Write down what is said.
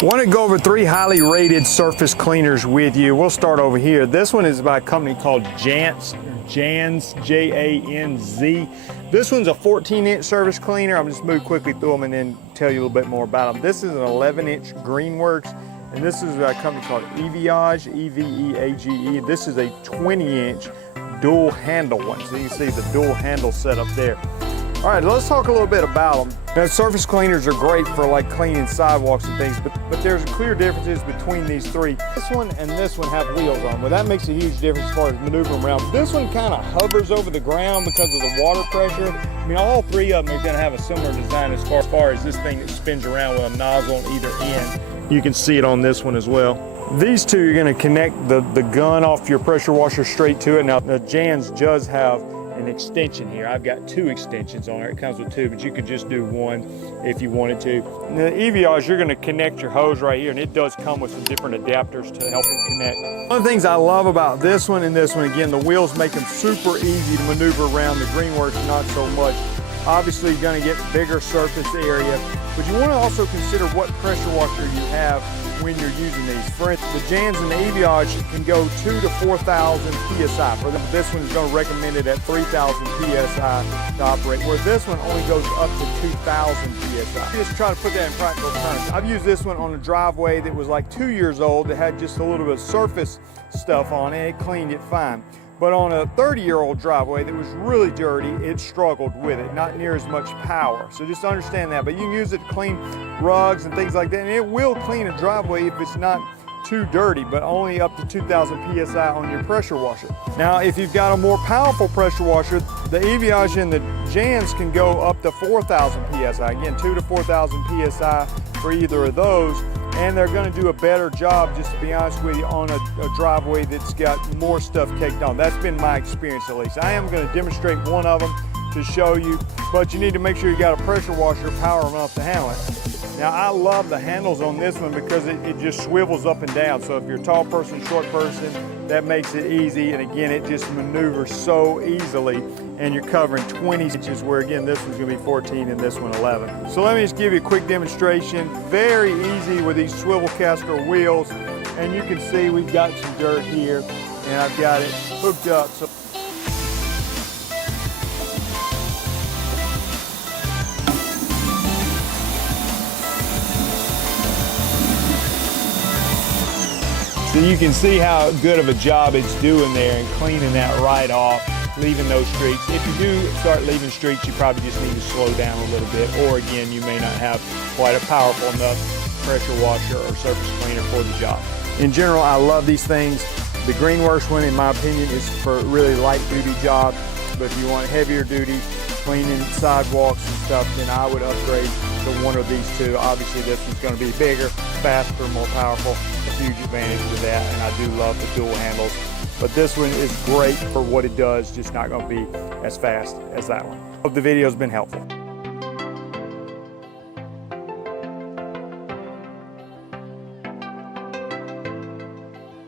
Want to go over 3 highly rated surface cleaners with you. We'll start over here. This one is by a company called JANZ, J-A-N-Z. This one's a 14-inch surface cleaner. I'm just move quickly through them and then tell you a little bit more about them. This is an 11-inch Greenworks, and this is a company called EVEAGE, E-V-E-A-G-E. This is a 20-inch dual handle one. So you can see the dual handle setup there. All right, let's talk a little bit about them. Now, surface cleaners are great for like cleaning sidewalks and things, but there's clear differences between these 3. This one and this one have wheels on. Well, that makes a huge difference as far as maneuvering around. This one kind of hovers over the ground because of the water pressure. I mean, all 3 of them are gonna have a similar design as far as this thing that spins around with a nozzle on either end. You can see it on this one as well. These 2, you're gonna connect the gun off your pressure washer straight to it. Now, the JANZ does have an extension here. I've got 2 extensions on it. It comes with 2, but you could just do 1 if you wanted to. And the EVEAGE, you're going to connect your hose right here, and it does come with some different adapters to help it connect. One of the things I love about this one and this one, again, the wheels make them super easy to maneuver around. The Greenworks, not so much. Obviously, you're going to get bigger surface area, but you want to also consider what pressure washer you have when you're using these. For instance, the JANZ and the EVEAGE can go 2 to 4,000 PSI. For them, this one is going to recommend it at 3,000 PSI to operate, where this one only goes up to 2,000 PSI. Just try to put that in practical terms. I've used this one on a driveway that was like 2 years old that had just a little bit of surface stuff on it. It cleaned it fine. But on a 30-year-old driveway that was really dirty, it struggled with it, not near as much power. So just understand that. But you can use it to clean rugs and things like that, and it will clean a driveway if it's not too dirty, but only up to 2,000 PSI on your pressure washer. Now, if you've got a more powerful pressure washer, the EVEAGE and the JANZ can go up to 4,000 PSI. Again, 2 to 4,000 PSI for either of those. And they're going to do a better job, just to be honest with you, on a driveway that's got more stuff caked on. That's been my experience, at least. I am going to demonstrate one of them to show you, but you need to make sure you got a pressure washer power enough to handle it. Now, I love the handles on this one because it just swivels up and down. So if you're a tall person, short person, that makes it easy. And again, it just maneuvers so easily. And you're covering 20 inches, where again, this one's gonna be 14 and this one 11. So let me just give you a quick demonstration. Very easy with these swivel caster wheels. And you can see we've got some dirt here, and I've got it hooked up. So you can see how good of a job it's doing there and cleaning that right off, leaving those streaks. If you do start leaving streaks, you probably just need to slow down a little bit, or again, you may not have quite a powerful enough pressure washer or surface cleaner for the job. In general, I love these things. The Greenworks one, in my opinion, is for really light duty jobs, but if you want heavier duty, cleaning sidewalks and stuff, then I would upgrade to one of these 2. Obviously, this one's going to be bigger, faster, more powerful. A huge advantage with that, and I do love the dual handles. But this one is great for what it does, just not going to be as fast as that one. Hope the video has been helpful.